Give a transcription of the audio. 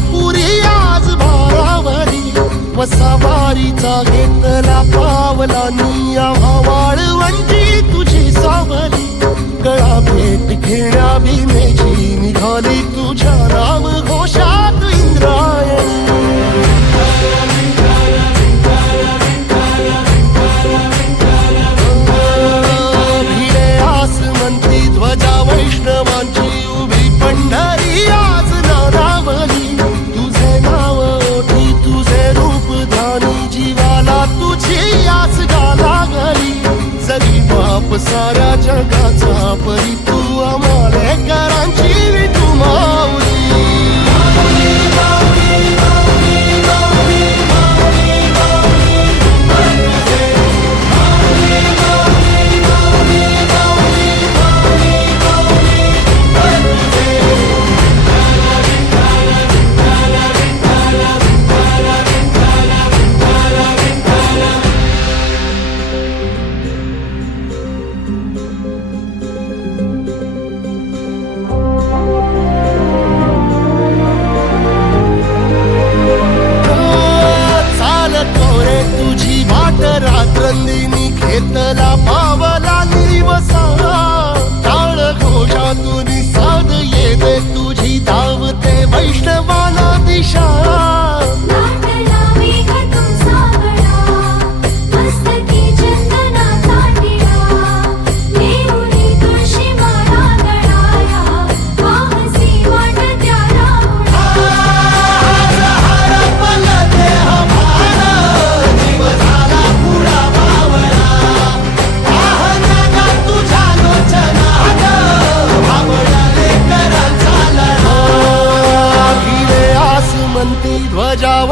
पुरी आज भारावरी व सवारीचा घेतला पावलानी वाळवंजी तुझी सावली गळा भेट घेण्या भीमेची निघाली. साऱ्या जगाचा परी तू आम्हाले